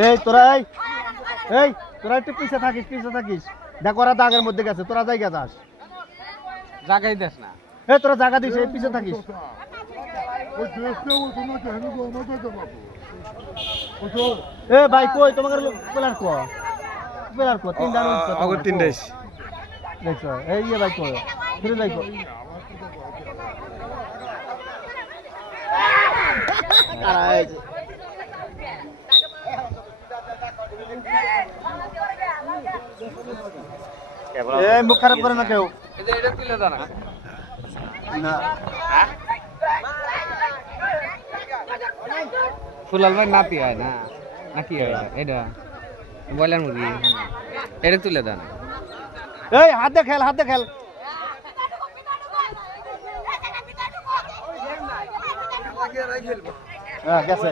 এই তোরা এই তোরা একটু পিছে থাকিস দেখ ওরা দাগের মধ্যে গেছে তোরা জায়গা যাস জাগাই দেস না এই তোরা জায়গা দিস এই পিছে থাকিস এ ভাই কই তোমাকে প্লেয়ার কো তিনটা আগর তিনটাই দেখছো এই ইয়ে ভাই কই ফিরে ভাই কই এই মুখ খারাপ করে না কেউ এটা তুলে দাও না ফুলাল ভাই নাতি হয় না নাকি হয় এটা বয়লার মুরগি এটা তুলে দেন এই হাত দে খেল হ্যাঁ গেছে